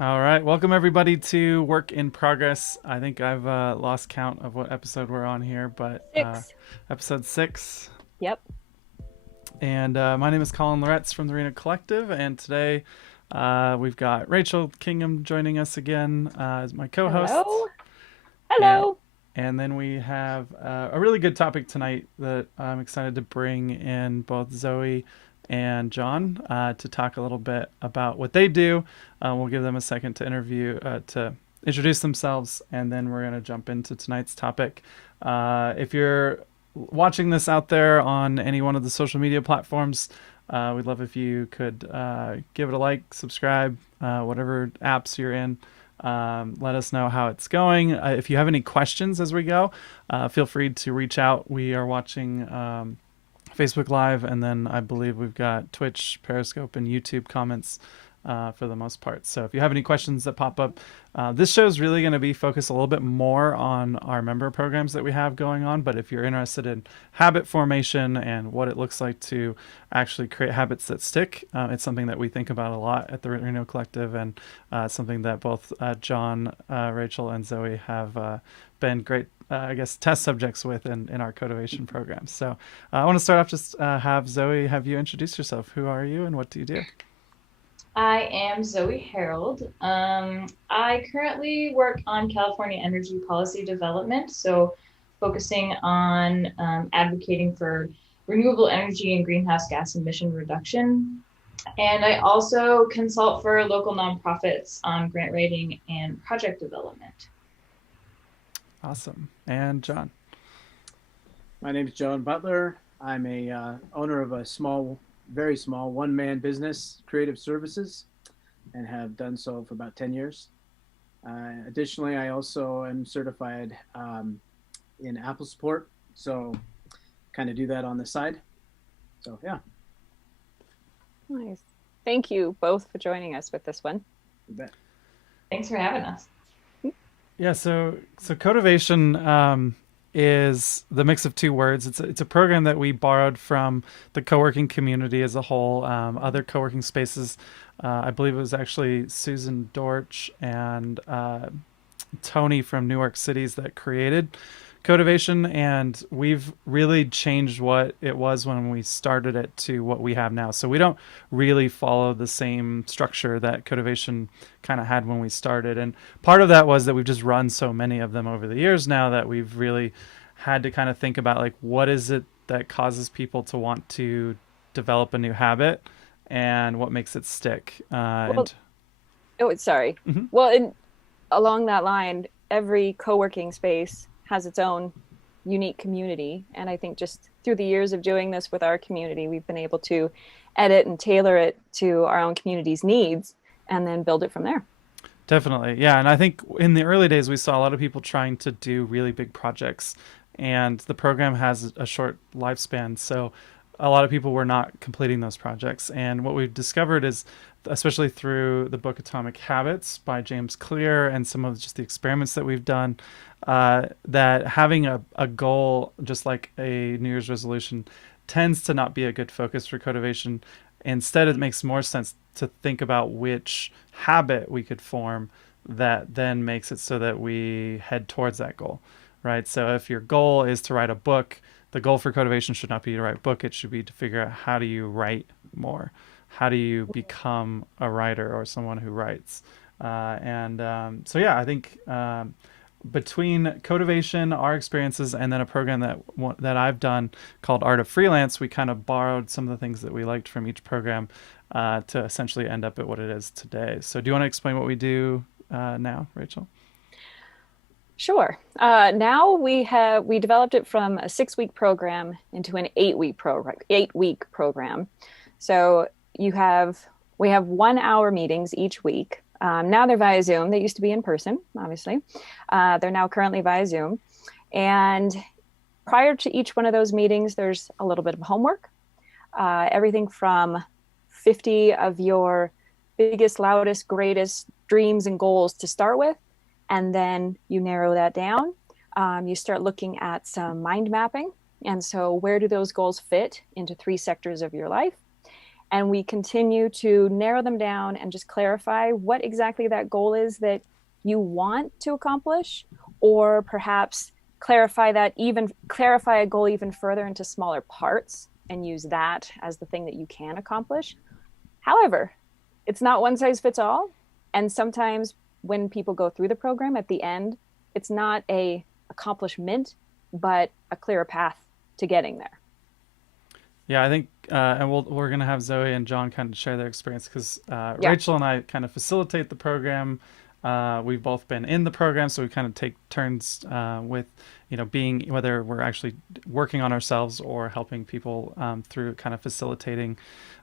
All right, welcome everybody to Work in Progress. I think I've lost count of what episode we're on here, but Six. episode 6. Yep. And my name is Colin Loretz from the Reno Collective, and today we've got Rachel Kingham joining us again as my co-host. Hello. And, Hello. and then we have a really good topic tonight that I'm excited to bring in both Zoe and John to talk a little bit about what they do. We'll give them a second to introduce themselves, and then we're going to jump into tonight's topic. If you're watching this out there on any one of the social media platforms, we'd love if you could give it a like, subscribe, whatever apps you're in. Let us know how it's going. If you have any questions as we go, feel free to reach out. We are watching Facebook Live, and then I believe we've got Twitch, Periscope, and YouTube comments for the most part. So if you have any questions that pop up, this show is really going to be focused a little bit more on our member programs that we have going on. But if you're interested in habit formation and what it looks like to actually create habits that stick, it's something that we think about a lot at the Reno Collective, and something that both John, Rachel, and Zoe have been great I guess test subjects with in our Cotivation program. So I want to start off just have Zoe have you introduce yourself. Who are you and what do you do? I am Zoe Harold. I currently work on California energy policy development, so focusing on advocating for renewable energy and greenhouse gas emission reduction. And I also consult for local nonprofits on grant writing and project development. Awesome. And John. My name is John Butler. I'm a owner of a very small one-man business, Creative Services, and have done so for about 10 years. Additionally, I also am certified in Apple support, so kind of do that on the side. So yeah. Nice. Thank you both for joining us with this one. You bet. Thanks for having us. Yeah, so Cotivation is the mix of two words. It's a program that we borrowed from the co-working community as a whole. Other co-working spaces, I believe it was actually Susan Dortch and Tony from Newark Cities that created Cotivation, and we've really changed what it was when we started it to what we have now. So we don't really follow the same structure that Cotivation kind of had when we started, and part of that was that we've just run so many of them over the years now that we've really had to kind of think about, like, what is it that causes people to want to develop a new habit and what makes it stick. Well, sorry. Mhm. Well, along that line, every co-working space has its own unique community. And I think just through the years of doing this with our community, we've been able to edit and tailor it to our own community's needs and then build it from there. Definitely. Yeah. And I think in the early days, we saw a lot of people trying to do really big projects, and the program has a short lifespan. So a lot of people were not completing those projects. And what we've discovered is, especially through the book Atomic Habits by James Clear and some of just the experiments that we've done, that having a goal, just like a New Year's resolution, tends to not be a good focus for Cotivation. Instead, it makes more sense to think about which habit we could form that then makes it so that we head towards that goal, right? So if your goal is to write a book, the goal for Cotivation should not be to write a book. It should be to figure out, how do you write more? How do you become a writer or someone who writes? So yeah, I think between Cotivation, our experiences, and then a program that I've done called Art of Freelance, we kind of borrowed some of the things that we liked from each program to essentially end up at what it is today. So do you want to explain what we do now, Rachel? Sure. Now we developed it from a 6-week program into an 8-week program. So we have 1-hour meetings each week. Now they're via Zoom. They used to be in person, obviously. They're now currently via Zoom. And prior to each one of those meetings, there's a little bit of homework. Everything from 50 of your biggest, loudest, greatest dreams and goals to start with. And then you narrow that down. You start looking at some mind mapping. And so where do those goals fit into 3 sectors of your life? And we continue to narrow them down and just clarify what exactly that goal is that you want to accomplish, or perhaps clarify a goal even further into smaller parts and use that as the thing that you can accomplish. However, it's not one size fits all. And sometimes when people go through the program at the end, it's not a accomplishment, but a clearer path to getting there. Yeah, I think, and we're going to have Zoe and John kind of share their experience because Yeah. Rachel and I kind of facilitate the program. We've both been in the program, so we kind of take turns with, being whether we're actually working on ourselves or helping people through kind of facilitating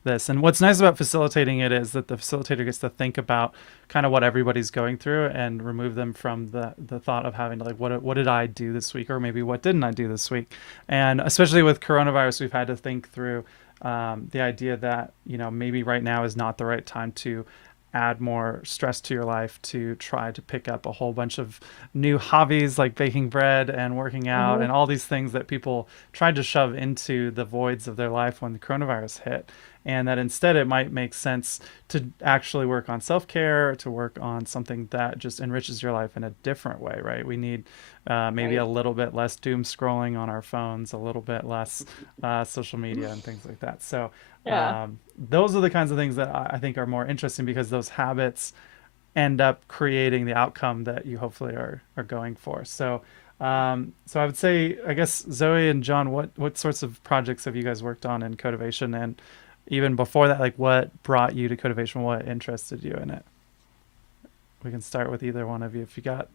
this. And what's nice about facilitating it is that the facilitator gets to think about kind of what everybody's going through and remove them from the thought of having to like, what did I do this week, or maybe what didn't I do this week? And especially with coronavirus, we've had to think through the idea that maybe right now is not the right time to add more stress to your life, to try to pick up a whole bunch of new hobbies like baking bread and working out and all these things that people tried to shove into the voids of their life when the coronavirus hit. And that instead it might make sense to actually work on self-care, to work on something that just enriches your life in a different way, right? We need maybe Right. a little bit less doom scrolling on our phones, a little bit less social media and things like that. So Yeah. those are the kinds of things that I think are more interesting, because those habits end up creating the outcome that you hopefully are going for. So I would say, I guess, Zoe and John, what sorts of projects have you guys worked on in Cotivation? And even before that, like what brought you to Cotivation? What interested you in it? We can start with either one of you if you got.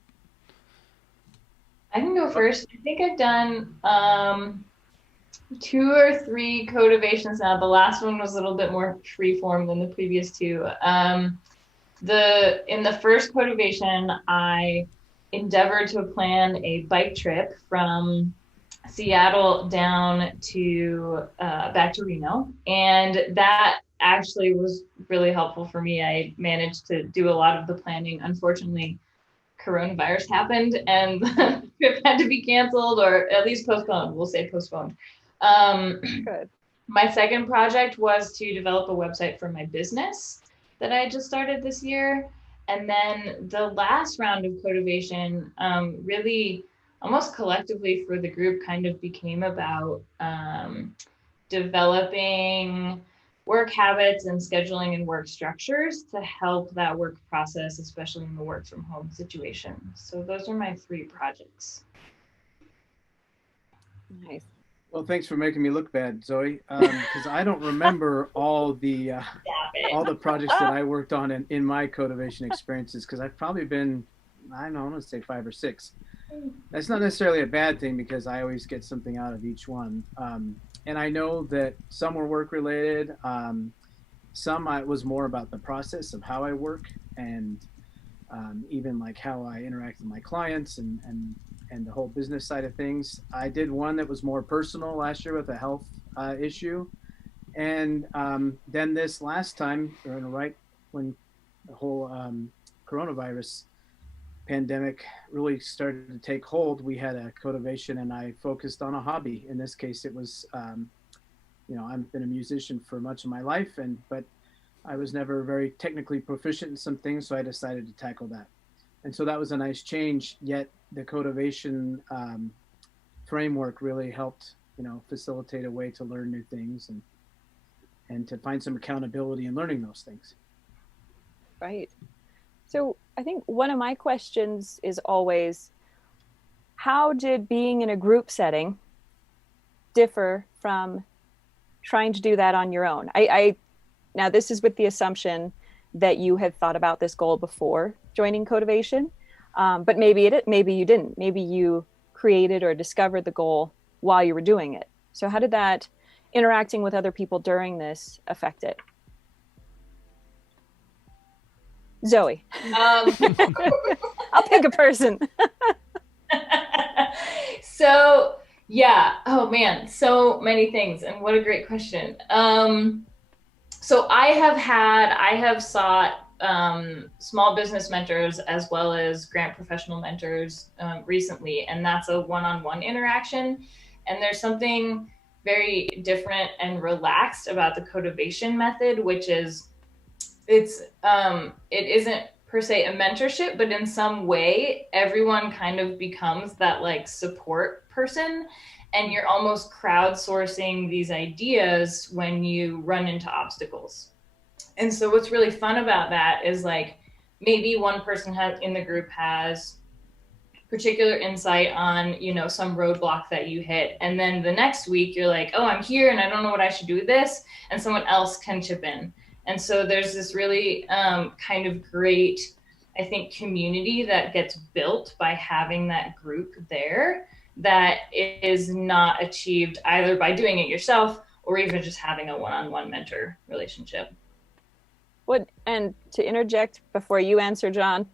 I can go first. I think I've done 2 or 3 Cotivations now. The last one was a little bit more freeform than the previous two. In the first Cotivation, I endeavored to plan a bike trip from Seattle down to back to Reno, and that actually was really helpful for me. I managed to do a lot of the planning. Unfortunately, coronavirus happened and the trip had to be canceled, or at least postponed. We'll say postponed. Good. My second project was to develop a website for my business that I just started this year. And then the last round of Cotivation, really almost collectively for the group, kind of became about developing work habits and scheduling and work structures to help that work process, especially in the work from home situation. So those are my 3 projects. Nice. Well, thanks for making me look bad, Zoe, because I don't remember all the projects that I worked on in my Cotivation experiences, because I've probably been, I don't know, I'm going to say 5 or 6. That's not necessarily a bad thing, because I always get something out of each one. And I know that some were work related. Some was more about the process of how I work, and even like how I interact with my clients and the whole business side of things. I did one that was more personal last year with a health issue. And then this last time, right when the whole coronavirus pandemic really started to take hold, we had a Cotivation, and I focused on a hobby. In this case, it was, I've been a musician for much of my life, but I was never very technically proficient in some things, so I decided to tackle that. And so that was a nice change, yet the Cotivation framework really helped, facilitate a way to learn new things and to find some accountability in learning those things. Right. So I think one of my questions is always, how did being in a group setting differ from trying to do that on your own? Now this is with the assumption that you had thought about this goal before joining Cotivation, but maybe you didn't. Maybe you created or discovered the goal while you were doing it. So how did that interacting with other people during this affect it? Zoe. I'll pick a person. So yeah, oh man, so many things, and what a great question. So I have sought small business mentors as well as grant professional mentors recently, and that's a one-on-one interaction. And there's something very different and relaxed about the Cotivation method, which is it isn't per se a mentorship, but in some way everyone kind of becomes that like support person, and you're almost crowdsourcing these ideas when you run into obstacles. And so what's really fun about that is like maybe one person has in the group has particular insight on, you know, some roadblock that you hit, and then the next week you're like, oh, I'm here and I don't know what I should do with this, and someone else can chip in. And so there's this really kind of great, I think, community that gets built by having that group there, that is not achieved either by doing it yourself or even just having a one-on-one mentor relationship. What, and to interject before you answer, John,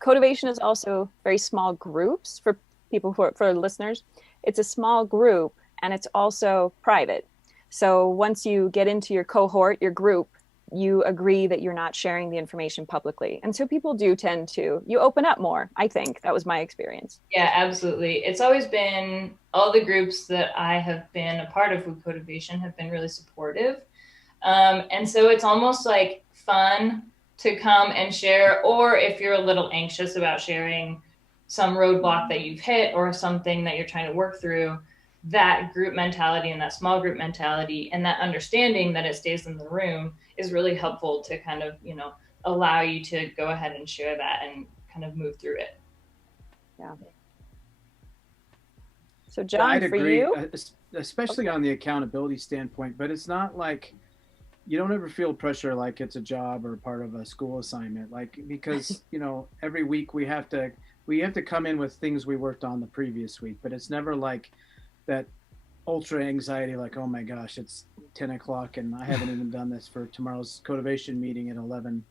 Cotivation is also very small groups for people who are, for listeners. It's a small group and it's also private. So once you get into your cohort, your group, you agree that you're not sharing the information publicly. And so people do tend to, you open up more, I think. That was my experience. Yeah, absolutely. It's always been, all the groups that I have been a part of with Cotivation have been really supportive. And so it's almost like fun to come and share, or if you're a little anxious about sharing some roadblock that you've hit or something that you're trying to work through, that group mentality and that small group mentality and that understanding that it stays in the room is really helpful to kind of, you know, allow you to go ahead and share that and kind of move through it. Yeah. So John, I'd for agree, you, especially on the accountability standpoint, but it's not like you don't ever feel pressure like it's a job or part of a school assignment, like, because you know every week we have to come in with things we worked on the previous week, but it's never like that ultra anxiety like, oh my gosh, it's 10 o'clock and I haven't even done this for tomorrow's Cotivation meeting at 11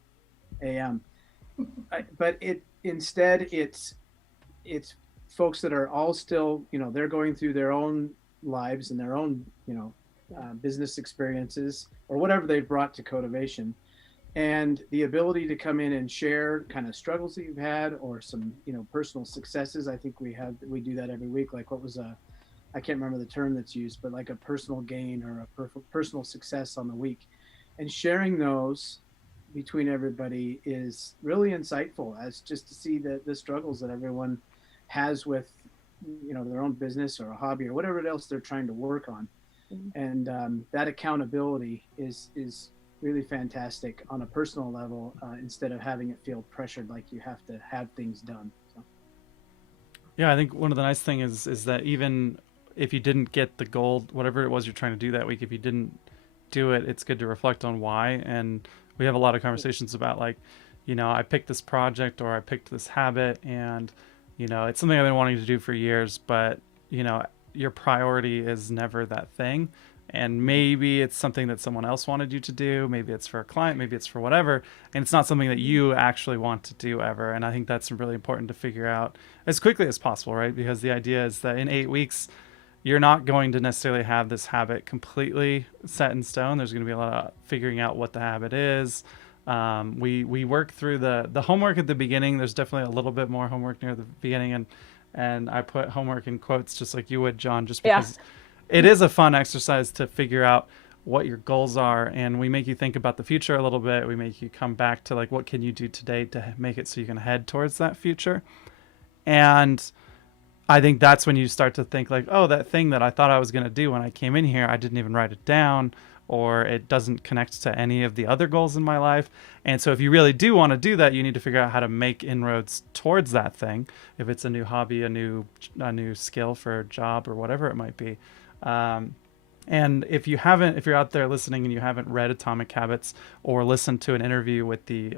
a.m. But it instead it's folks that are all still, you know, they're going through their own lives and their own, you know, business experiences or whatever they've brought to Cotivation, and the ability to come in and share kind of struggles that you've had or some, you know, personal successes. I think we do that every week. Like, what was I can't remember the term that's used, but like a personal gain or a personal success on the week, and sharing those between everybody is really insightful, as just to see the struggles that everyone has with, you know, their own business or a hobby or whatever else they're trying to work on. And that accountability is really fantastic on a personal level, instead of having it feel pressured like you have to have things done. So. Yeah, I think one of the nice things is that even if you didn't get the goal, whatever it was you're trying to do that week, if you didn't do it, it's good to reflect on why. And we have a lot of conversations about, like, you know, I picked this project or I picked this habit, and you know, it's something I've been wanting to do for years, but you know, your priority is never that thing. And maybe it's something that someone else wanted you to do. Maybe it's for a client, maybe it's for whatever. And it's not something that you actually want to do ever. And I think that's really important to figure out as quickly as possible, right? Because the idea is that in 8 weeks, you're not going to necessarily have this habit completely set in stone. There's going to be a lot of figuring out what the habit is. We work through the homework at the beginning. There's definitely a little bit more homework near the beginning, and I put homework in quotes just like you would, John, just because it is a fun exercise to figure out what your goals are, and we make you think about the future a little bit. We make you come back to, like, what can you do today to make it so you can head towards that future. And I think that's when you start to think, like, oh, that thing that I thought I was going to do when I came in here, I didn't even write it down, or it doesn't connect to any of the other goals in my life. And so if you really do want to do that, you need to figure out how to make inroads towards that thing. If it's a new hobby, a new skill for a job or whatever it might be. And if you're out there listening and you haven't read Atomic Habits or listened to an interview with the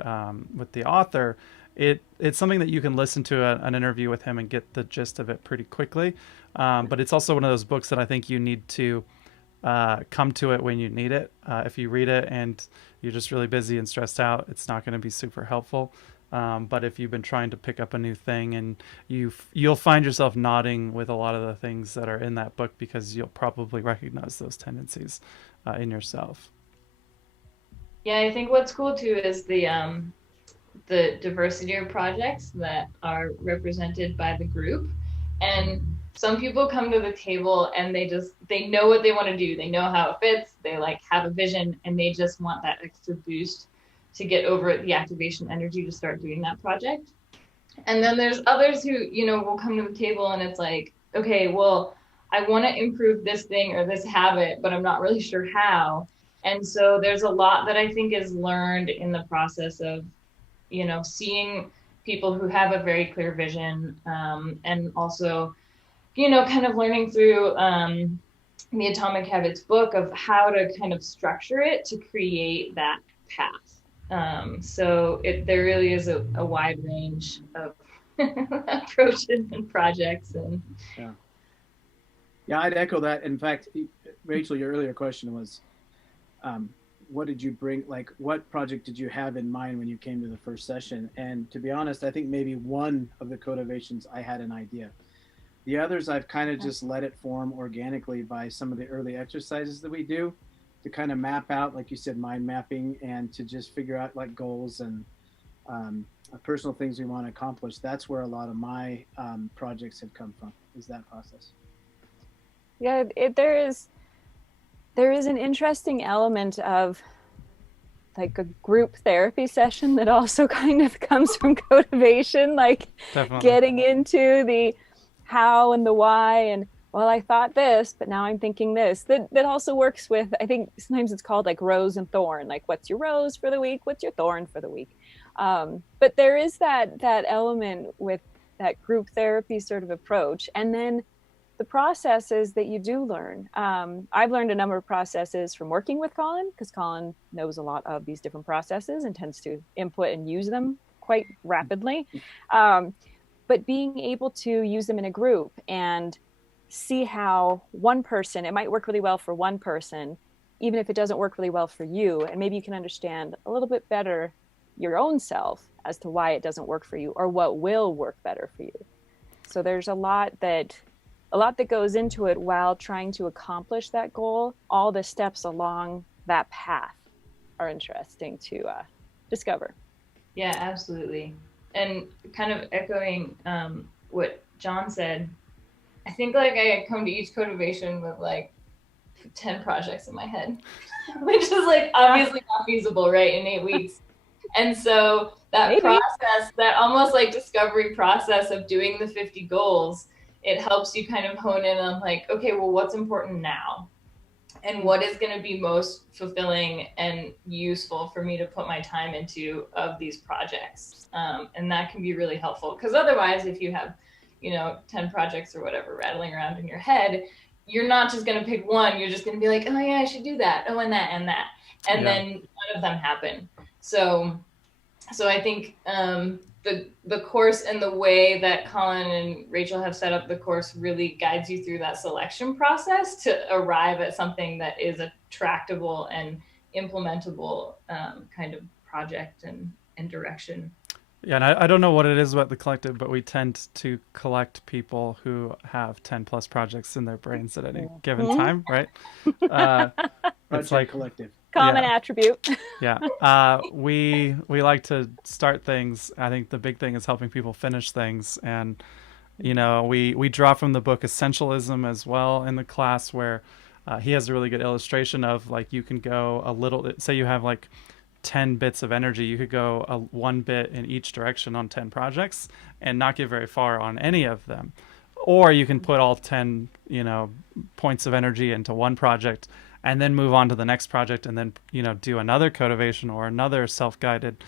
author, it's something that you can listen to an interview with him and get the gist of it pretty quickly. But it's also one of those books that I think you need to come to it when you need it. If you read it and you're just really busy and stressed out, it's not going to be super helpful. But if you've been trying to pick up a new thing, and you'll find yourself nodding with a lot of the things that are in that book, because you'll probably recognize those tendencies in yourself. Yeah, I think what's cool too is the diversity of projects that are represented by the group. And some people come to the table and they know what they want to do. They know how it fits. They like have a vision and they just want that extra boost to get over the activation energy to start doing that project. And then there's others who, will come to the table and it's like, okay, well, I want to improve this thing or this habit, but I'm not really sure how. And so there's a lot that I think is learned in the process of, seeing people who have a very clear vision, and also, kind of learning through the Atomic Habits book of how to kind of structure it to create that path. So there really is a wide range of approaches and projects. And yeah, I'd echo that. In fact, Rachel, your earlier question was, what did you bring? Like, what project did you have in mind when you came to the first session? And to be honest, I think maybe one of the Cotivations I had an idea. The others, I've kind of just let it form organically by some of the early exercises that we do to kind of map out, like you said, mind mapping, and to just figure out like goals and personal things we want to accomplish. That's where a lot of my projects have come from, is that process. Yeah, there is an interesting element of like a group therapy session that also kind of comes from Cotivation, like Definitely. getting into the how and the why and, well, I thought this, but now I'm thinking this. That also works with, I think sometimes it's called like rose and thorn, like what's your rose for the week, what's your thorn for the week. But there is that element with that group therapy sort of approach. And then the processes that you do learn. I've learned a number of processes from working with Colin, because Colin knows a lot of these different processes and tends to input and use them quite rapidly. But being able to use them in a group and see how one person, it might work really well for one person, even if it doesn't work really well for you. And maybe you can understand a little bit better your own self as to why it doesn't work for you or what will work better for you. So there's a lot that goes into it while trying to accomplish that goal. All the steps along that path are interesting to discover. Yeah, absolutely. And kind of echoing what John said, I think like I come to each Cotivation with like 10 projects in my head, which is like obviously not feasible, right, in 8 weeks. And so that process, that almost like discovery process of doing the 50 goals, it helps you kind of hone in on like, okay, well, what's important now? And what is going to be most fulfilling and useful for me to put my time into of these projects? And that can be really helpful, because otherwise, if you have, 10 projects or whatever rattling around in your head, you're not just going to pick one. You're just going to be like, oh yeah, I should do that. Oh, and that and that. And then none of them happen. So I think the course and the way that Colin and Rachel have set up the course really guides you through that selection process to arrive at something that is a tractable and implementable kind of project and direction. Yeah, and I don't know what it is about the collective, but we tend to collect people who have 10 plus projects in their brains at any given time, right? It's like collective. Common attribute. Yeah. We like to start things. I think the big thing is helping people finish things. And, we draw from the book Essentialism as well in the class, where he has a really good illustration of like you can go a little, say you have like 10 bits of energy, you could go one bit in each direction on 10 projects and not get very far on any of them. Or you can put all 10, points of energy into one project and then move on to the next project and then, do another Cotivation or another self-guided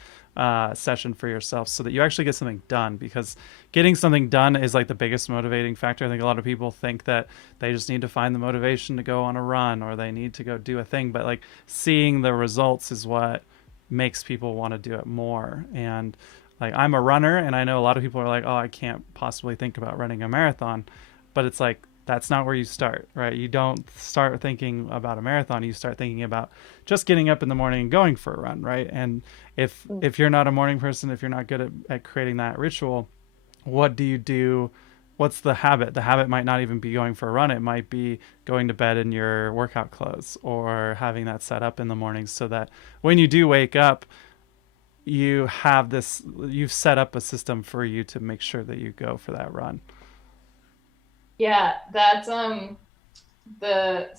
session for yourself, so that you actually get something done, because getting something done is like the biggest motivating factor. I think a lot of people think that they just need to find the motivation to go on a run or they need to go do a thing, but like seeing the results is what makes people want to do it more. And like, I'm a runner and I know a lot of people are like, oh, I can't possibly think about running a marathon, but it's like, that's not where you start, right? You don't start thinking about a marathon. You start thinking about just getting up in the morning and going for a run, right? And if you're not a morning person, if you're not good at creating that ritual, what do you do? What's the habit? The habit might not even be going for a run. It might be going to bed in your workout clothes or having that set up in the morning, so that when you do wake up, you've set up a system for you to make sure that you go for that run. Yeah, that's the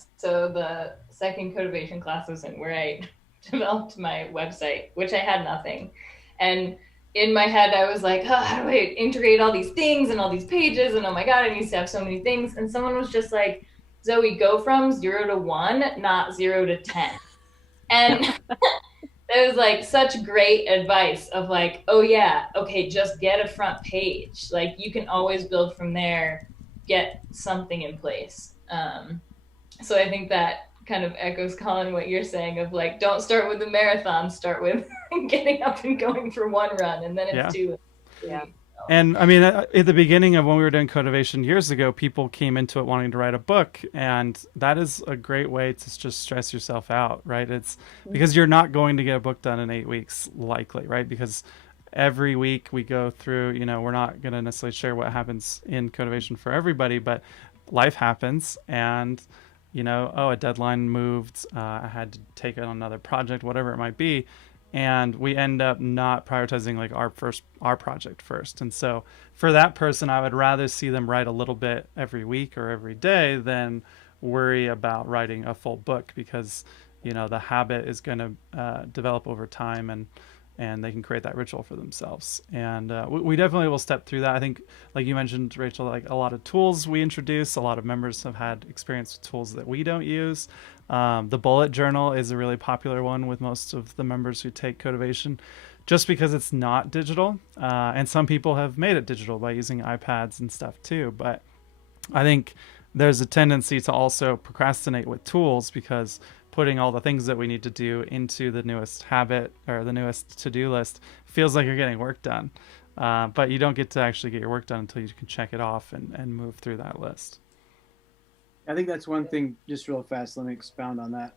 second Cotivation class was in where I developed my website, which I had nothing. And in my head I was like, oh, how do I integrate all these things and all these pages, and oh my god, I used to have so many things. And someone was just like, Zoe, go from 0 to 1, not 0 to 10. And it was like such great advice of like, oh yeah, okay, just get a front page. Like you can always build from there, get something in place. So I think that kind of echoes, Colin, what you're saying of like, don't start with the marathon, start with getting up and going for one run, and then it's Yeah. two. Yeah. And I mean, at the beginning of when we were doing Cotivation years ago, people came into it wanting to write a book, and that is a great way to just stress yourself out, right? It's because you're not going to get a book done in 8 weeks, likely, right? Because every week we go through, we're not going to necessarily share what happens in Cotivation for everybody, but life happens, and oh, a deadline moved, I had to take on another project, whatever it might be, and we end up not prioritizing like our project first. And so for that person, I would rather see them write a little bit every week or every day than worry about writing a full book, because the habit is going to develop over time, and they can create that ritual for themselves. And we definitely will step through that. I think, like you mentioned, Rachel, like a lot of tools we introduce, a lot of members have had experience with tools that we don't use. The bullet journal is a really popular one with most of the members who take Cotivation, just because it's not digital. And some people have made it digital by using iPads and stuff too. But I think there's a tendency to also procrastinate with tools, because putting all the things that we need to do into the newest habit or the newest to-do list feels like you're getting work done. But you don't get to actually get your work done until you can check it off and move through that list. I think that's one thing. Just real fast, let me expound on that.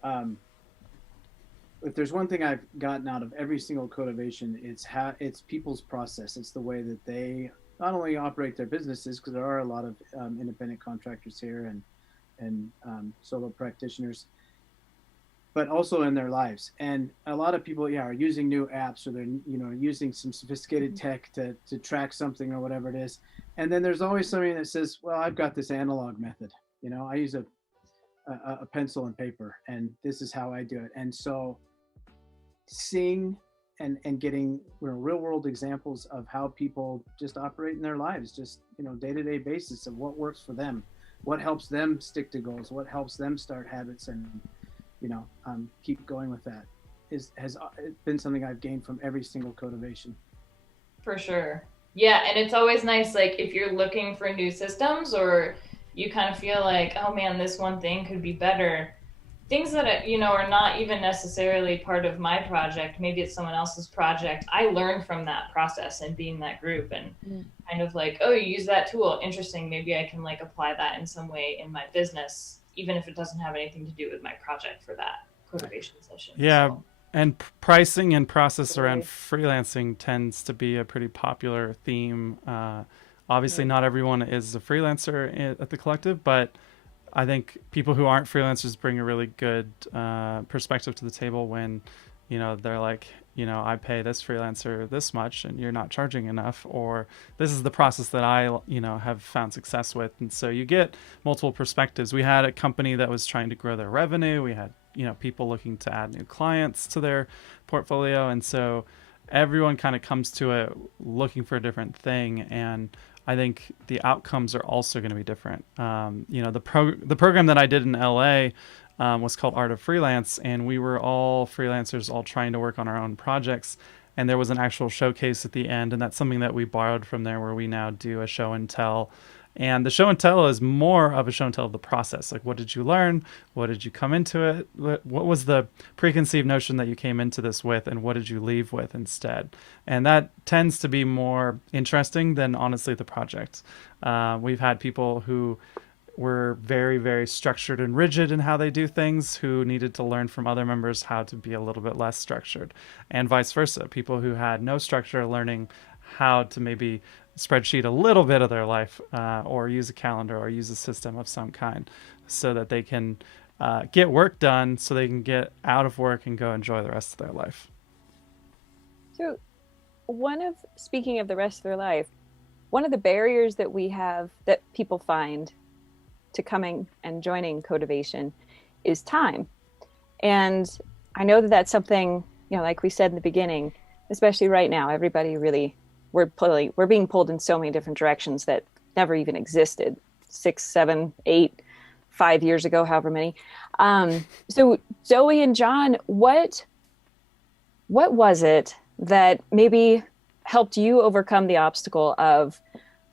If there's one thing I've gotten out of every single Cotivation, it's people's process. It's the way that they not only operate their businesses, because there are a lot of independent contractors here and solo practitioners, but also in their lives. And a lot of people, yeah, are using new apps, or they're using some sophisticated tech to track something or whatever it is. And then there's always somebody that says, well, I've got this analog method. I use a pencil and paper, and this is how I do it. And so seeing and getting real world examples of how people just operate in their lives, just day-to-day basis of what works for them, what helps them stick to goals, what helps them start habits, and keep going with that has been something I've gained from every single Cotivation. For sure. Yeah, and it's always nice, like if you're looking for new systems, or you kind of feel like, oh man, this one thing could be better. Things that are not even necessarily part of my project. Maybe it's someone else's project. I learn from that process and being that group, and kind of like, oh, you use that tool. Interesting. Maybe I can like apply that in some way in my business, even if it doesn't have anything to do with my project for that Cotivation session. Yeah. So. And pricing and process around freelancing tends to be a pretty popular theme. Obviously, not everyone is a freelancer at the collective, but I think people who aren't freelancers bring a really good perspective to the table when, they're like, I pay this freelancer this much and you're not charging enough, or this is the process that I, have found success with. And so you get multiple perspectives. We had a company that was trying to grow their revenue. We had, people looking to add new clients to their portfolio. And so everyone kind of comes to it looking for a different thing. And I think the outcomes are also going to be different. The program that I did in LA was called Art of Freelance, and we were all freelancers, all trying to work on our own projects. And there was an actual showcase at the end, and that's something that we borrowed from there, where we now do a show and tell. And the show and tell is more of a show and tell of the process. Like, what did you learn? What did you come into it? What was the preconceived notion that you came into this with, and what did you leave with instead? And that tends to be more interesting than, honestly, the project. We've had people who were very, very structured and rigid in how they do things, who needed to learn from other members how to be a little bit less structured, and vice versa. People who had no structure learning how to maybe spreadsheet a little bit of their life, or use a calendar, or use a system of some kind, so that they can get work done, so they can get out of work and go enjoy the rest of their life. So speaking of the rest of their life, one of the barriers that we have that people find to coming and joining Cotivation is time. And I know that that's something, like we said in the beginning, especially right now, everybody really, we're being pulled in so many different directions that never even existed 6, 7, 8, 5 years ago, however many. So Zoe and John, what was it that maybe helped you overcome the obstacle of,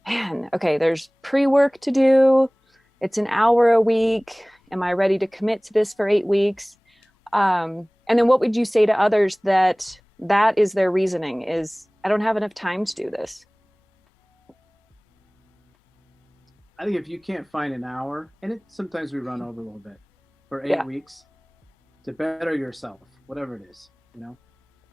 man, okay, there's pre-work to do. It's an hour a week. Am I ready to commit to this for 8 weeks? And then what would you say to others that is their reasoning is, I don't have enough time to do this? I think if you can't find an hour, and sometimes we run over a little bit for 8 weeks to better yourself, whatever it is,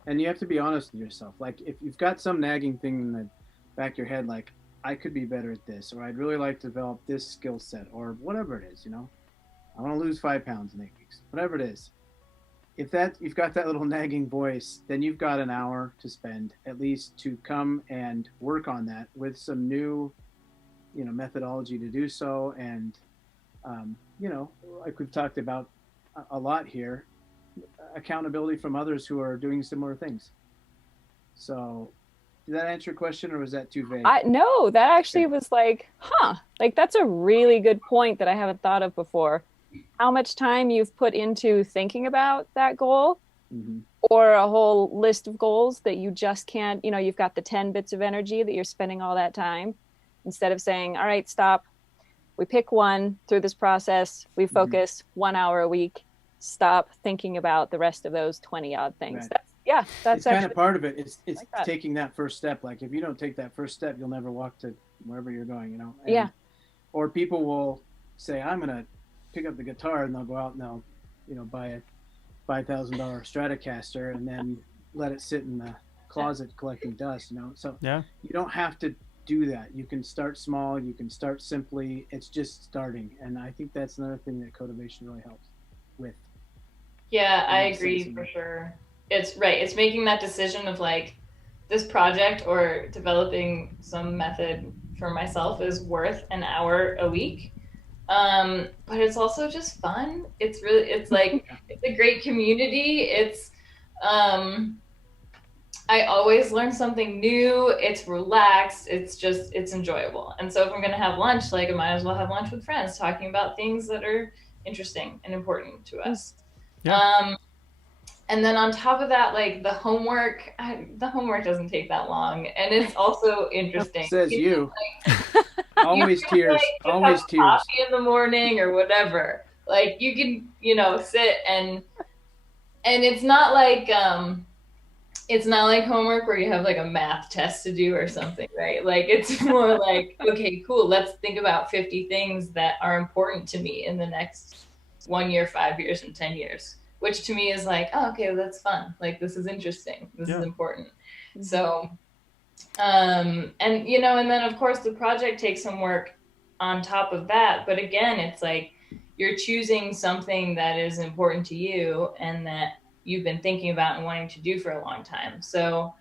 and you have to be honest with yourself. Like if you've got some nagging thing in the back of your head, like I could be better at this, or I'd really like to develop this skill set, or whatever it is, I want to lose 5 pounds in 8 weeks, whatever it is. If you've got that little nagging voice, then you've got an hour to spend at least to come and work on that with some new methodology to do so. And like we've talked about a lot here, accountability from others who are doing similar things. So did that answer your question, or was that too vague? No, that actually was like that's a really good point that I haven't thought of before. How much time you've put into thinking about that goal, or a whole list of goals that you just can't, you've got the 10 bits of energy that you're spending all that time. Instead of saying, all right, stop, we pick one through this process, we focus 1 hour a week, stop thinking about the rest of those 20 odd things. Right. That's kind of part of it. It's like taking that first step. Like if you don't take that first step, you'll never walk to wherever you're going, Or people will say, I'm going to pick up the guitar, and they'll go out and they'll, buy a $5,000 Stratocaster and then let it sit in the closet collecting dust, So you don't have to do that. You can start small, you can start simply. It's just starting. And I think that's another thing that Cotivation really helps with. Yeah, I agree for sure. It's right. It's making that decision of like this project or developing some method for myself is worth an hour a week. But it's also just fun. It's like, it's a great community. It's, I always learn something new. It's relaxed. It's enjoyable. And so if I'm going to have lunch, like I might as well have lunch with friends talking about things that are interesting and important to us. Yeah. And then on top of that, like the homework doesn't take that long. And it's also interesting. Says you. Always tears. Always tears. Coffee in the morning or whatever. Like you can, sit and it's not like homework where you have like a math test to do or something, right? Like it's more like, okay, cool. Let's think about 50 things that are important to me in the next 1 year, 5 years, and 10 years, which to me is like, oh, okay, well, that's fun. Like this is interesting. This is important. So, and then of course the project takes some work on top of that. But again, it's like you're choosing something that is important to you and that you've been thinking about and wanting to do for a long time. So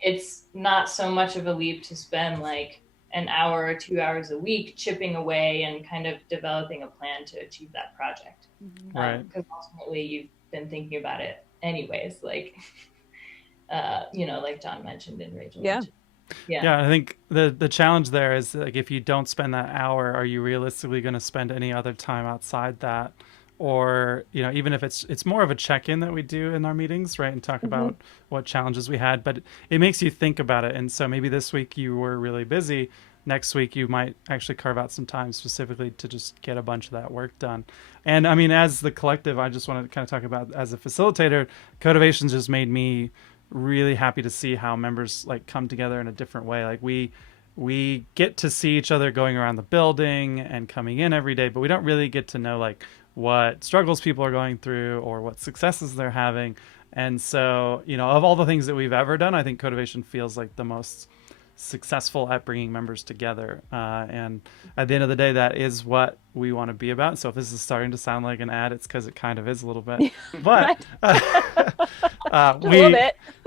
it's not so much of a leap to spend like an hour or 2 hours a week chipping away and kind of developing a plan to achieve that project. Right. Because ultimately you've been thinking about it anyways, like, like John mentioned and Rachel mentioned. Yeah, I think the challenge there is like if you don't spend that hour, are you realistically going to spend any other time outside that? Or even if it's more of a check-in that we do in our meetings, right, and talk about what challenges we had, but it makes you think about it. And so maybe this week you were really busy. Next week you might actually carve out some time specifically to just get a bunch of that work done. And I mean, as the collective, I just want to kind of talk about as a facilitator, Cotivation just made me really happy to see how members like come together in a different way. Like we get to see each other going around the building and coming in every day, but we don't really get to know like what struggles people are going through or what successes they're having. And so, of all the things that we've ever done, I think Cotivation feels like the most successful at bringing members together. And at the end of the day, that is what we want to be about. So if this is starting to sound like an ad, it's because it kind of is a little bit. But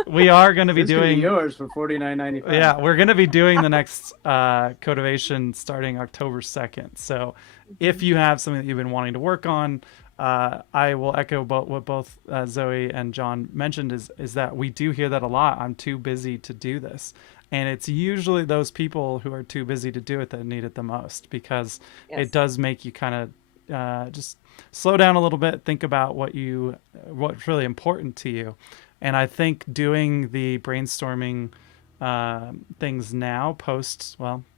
we are going to be This could be doing yours for $49.95. yeah, we're going to be doing the next Cotivation starting October 2nd. So if you have something that you've been wanting to work on, I will echo what both Zoe and John mentioned is that we do hear that a lot. I'm too busy to do this. And it's usually those people who are too busy to do it that need it the most, because it Yes. does make you kind of just slow down a little bit, think about what's really important to you. And I think doing the brainstorming things now,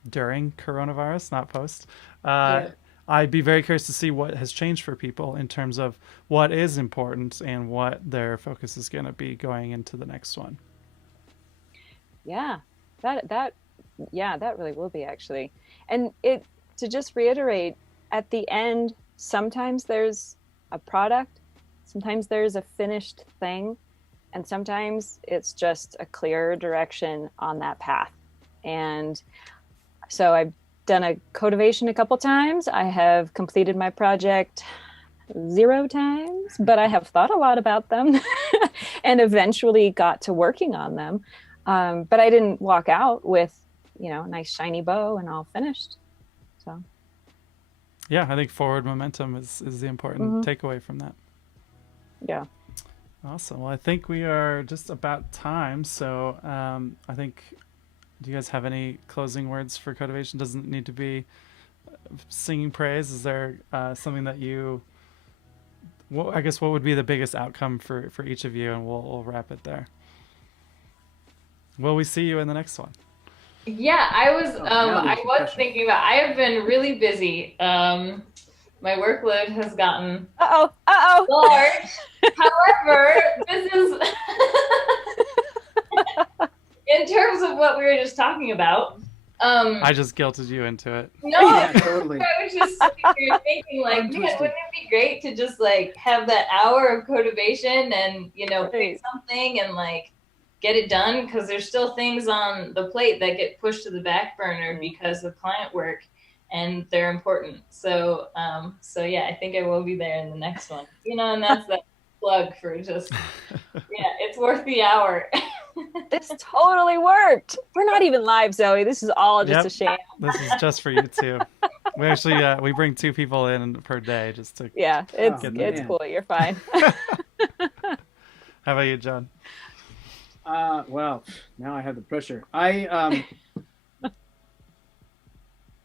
during coronavirus, not post, uh, Yeah. I'd be very curious to see what has changed for people in terms of what is important and what their focus is going to be going into the next one. Yeah. That yeah, that really will be actually. And it to just reiterate, at the end, sometimes there's a product, sometimes there's a finished thing, and sometimes it's just a clear direction on that path. And so I've done a Cotivation a couple times. I have completed my project 0 times, but I have thought a lot about them and eventually got to working on them. But I didn't walk out with, a nice shiny bow and all finished. So, Yeah, I think forward momentum is the important takeaway from that. yeah. Awesome. Well, I think we are just about time. So I think, do you guys have any closing words for Cotivation? Doesn't need to be singing praise. Is there something that I guess what would be the biggest outcome for each of you? And we'll wrap it there. Will we see you in the next one? Yeah, I was now I there's the was pressure. thinking about I have been really busy. My workload has gotten Uh-oh. Uh-oh. large. However, this is in terms of what we were just talking about. I just guilted you into it. No, Yeah, totally. I was just sitting here thinking, like, man, Untwisted. wouldn't it be great to just like have that hour of Cotivation and pick Right. something and like get it done, because there's still things on the plate that get pushed to the back burner because of client work, and they're important. So, so yeah, I think I will be there in the next one. And that's that plug for just it's worth the hour. This totally worked. We're not even live, Zoe. This is all just Yep. a sham. This is just for you too. We actually we bring 2 people in per day just to. Yeah, it's Oh, it's man. cool. You're fine. How about you, John? Well, now I have the pressure.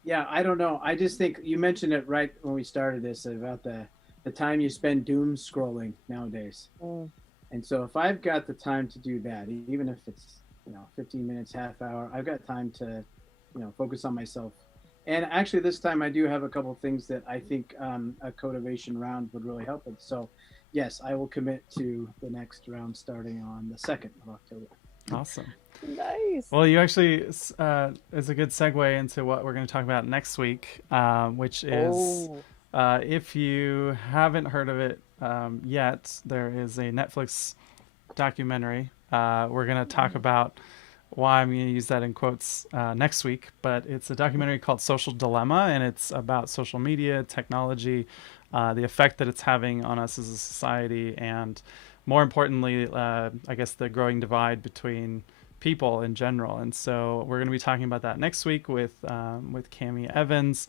Yeah, I don't know. I just think you mentioned it right when we started this about the time you spend doom scrolling nowadays. Mm. And so if I've got the time to do that, even if it's 15 minutes, half hour, I've got time to focus on myself. And actually, this time I do have a couple of things that I think a Cotivation round would really help with. So, yes, I will commit to the next round starting on the 2nd of October. Awesome. Nice. Well, you actually is a good segue into what we're going to talk about next week, which is if you haven't heard of it yet, there is a Netflix documentary. We're going to talk about why I'm going to use that in quotes next week, but it's a documentary called Social Dilemma, and it's about social media, technology, the effect that it's having on us as a society, and more importantly, I guess the growing divide between people in general. And so we're going to be talking about that next week with Cami Evans.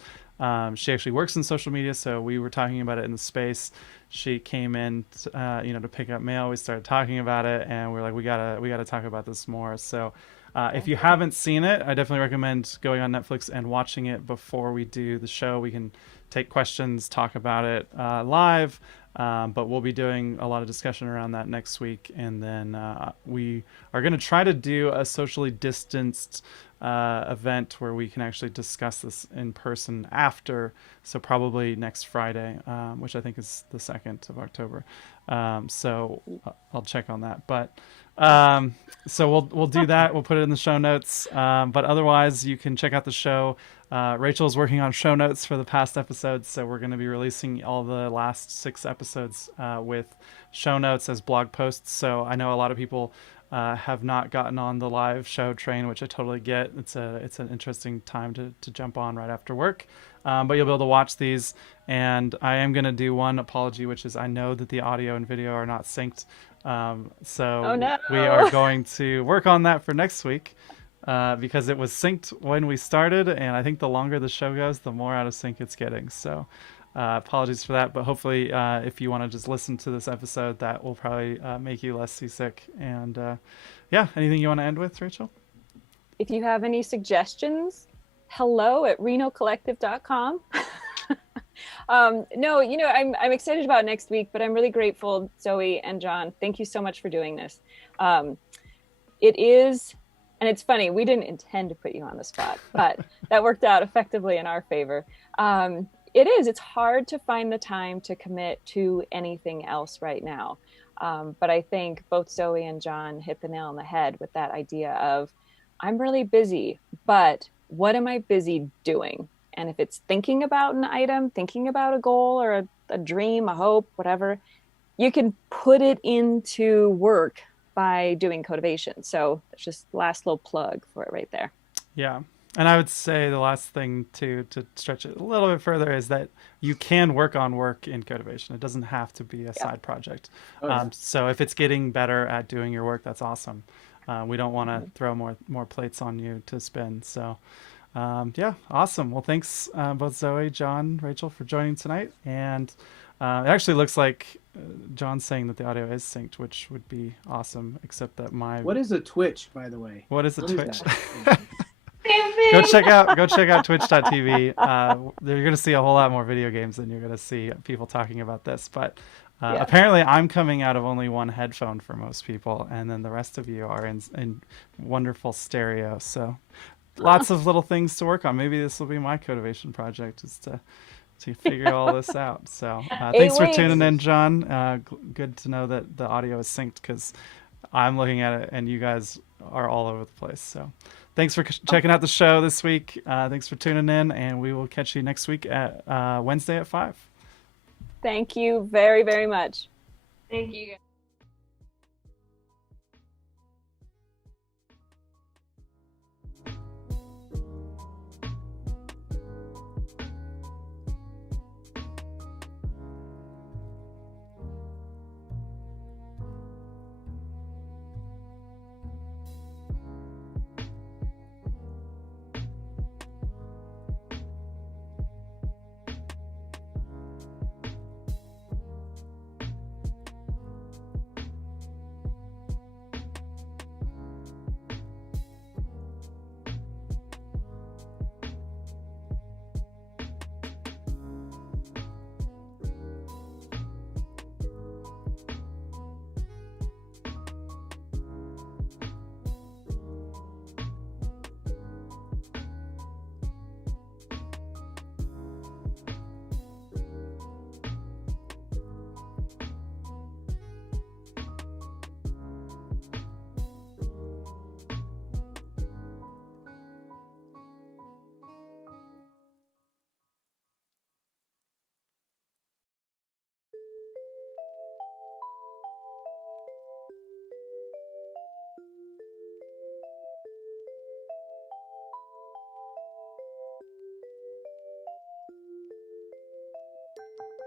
She actually works in social media, so we were talking about it in the space. She came in, to pick up mail. We started talking about it, and we're like, we gotta talk about this more. So, if you haven't seen it, I definitely recommend going on Netflix and watching it before we do the show. We can take questions, talk about it live, but we'll be doing a lot of discussion around that next week, and then we are going to try to do a socially distanced event where we can actually discuss this in person after, so probably next Friday, which I think is the 2nd of October. So I'll check on that, but so we'll do that. We'll put it in the show notes, but otherwise you can check out the show. Rachel's working on show notes for the past episodes, so we're going to be releasing all the last 6 episodes with show notes as blog posts. So I know a lot of people have not gotten on the live show train, which I totally get. It's an interesting time to jump on right after work. but you'll be able to watch these. And I am going to do one apology, which is I know that the audio and video are not synced. So Oh no. we are going to work on that for next week. Because it was synced when we started, and I think the longer the show goes, the more out of sync it's getting. So apologies for that, but hopefully if you want to just listen to this episode, that will probably make you less seasick. And yeah, anything you want to end with, Rachel? If you have any suggestions, hello@renocollective.com. No, I'm excited about next week, but I'm really grateful, Zoe and John. Thank you so much for doing this. It is, and it's funny, we didn't intend to put you on the spot, but that worked out effectively in our favor. It's hard to find the time to commit to anything else right now. But I think both Zoe and John hit the nail on the head with that idea of, I'm really busy, but what am I busy doing? And if it's thinking about an item, thinking about a goal or a dream, a hope, whatever, you can put it into work by doing Cotivation. So it's just last little plug for it right there. Yeah. And I would say the last thing to stretch it a little bit further is that you can work on work in Cotivation. It doesn't have to be a side project. So if it's getting better at doing your work, that's awesome. We don't want to throw more plates on you to spin. So yeah, awesome. Well, thanks both Zoe, John, Rachel for joining tonight. And it actually looks like John's saying that the audio is synced, which would be awesome, except that What is a Twitch, by the way? What is a Twitch? That? Go check out twitch.tv. You're going to see a whole lot more video games than you're going to see people talking about this. But apparently I'm coming out of only one headphone for most people, and then the rest of you are in wonderful stereo. So lots of little things to work on. Maybe this will be my Cotivation project, is to figure all this out. So thanks for tuning in, John. Good to know that the audio is synced, because I'm looking at it and you guys are all over the place. So thanks for checking out the show this week. Thanks for tuning in, and we will catch you next week at Wednesday at 5. Thank you very, very much. Thank you.